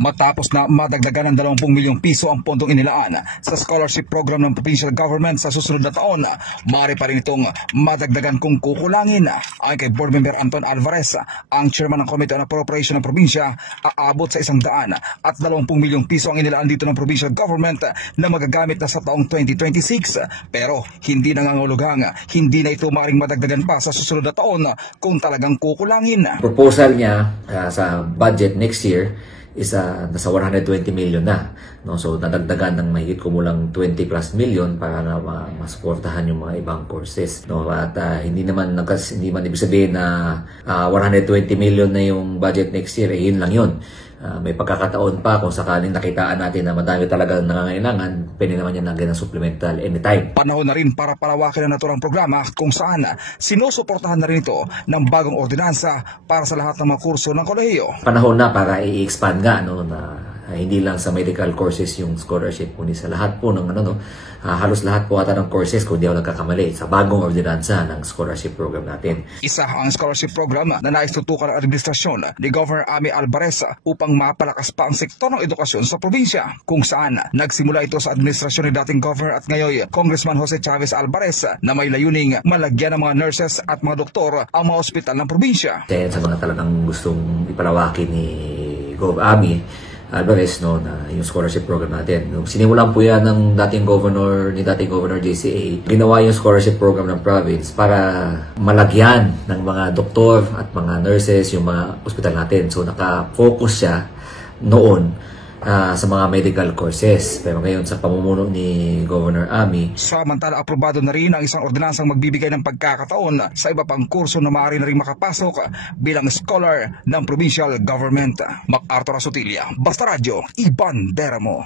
Matapos na madagdagan ng 20 milyong piso ang pondong inilaan sa scholarship program ng provincial government sa susunod na taon, maaari pa rin itong madagdagan kung kukulangin. Ayon kay Board Member Anton Alvarez, ang chairman ng Committee on Appropriation ng probinsya, aabot sa 100 at 20 milyong piso ang inilaan dito ng provincial government na magagamit na sa taong 2026. Pero hindi nangangahulugang hindi na ito maaaring madagdagan pa sa susunod na taon kung talagang kukulangin. Proposal niya sa budget next year is nasa 120 million na, no? So nadagdagan ng mahigit kumulang 20 plus million para na masuportahan yung mga ibang courses, no? At hindi man ibig sabihin na 120 million na yung budget next year, yun lang yun. May pagkakataon pa kung sakaling nakitaan natin na madami talagang nangangailangan, pwede naman yan lagyan ng supplemental anytime. Panahon na rin para palawakin ang naturang programa kung saan sinusuportahan na rin ito ng bagong ordinansa para sa lahat ng mga kurso ng kolehiyo. Panahon na para i-expand nga, no, na hindi lang sa medical courses yung scholarship, kundi sa lahat po ng halos lahat po ata ng courses, kung di ako nagkakamali, sa bagong ordinansa ng scholarship program natin. Isa ang scholarship program na naistutukan ng administrasyon ni Governor Ami Alvarez upang mapalakas pa ang sektor ng edukasyon sa probinsya, kung saan nagsimula ito sa administrasyon ni dating Governor at ngayon Congressman Jose Chavez Alvarez na may layuning malagyan ng mga nurses at mga doktor ang mga ospital ng probinsya. Sa mga talagang gustong ipalawakin ni Gov. Ami Alvarez, no, na yung scholarship program natin. Nung sinimulan po yan ng dating Governor JCA, ginawa yung scholarship program ng province para malagyan ng mga doktor at mga nurses yung mga ospital natin. So naka-focus siya noon sa mga medical courses. Pero ngayon sa pamumuno ni Governor Ami, samantala aprobado na rin ang isang ordinansang magbibigay ng pagkakataon sa iba pang kurso na maaari na rin makapasok bilang scholar ng provincial government. MacArthur Asotilia, Basta Radio, Iban Deramo.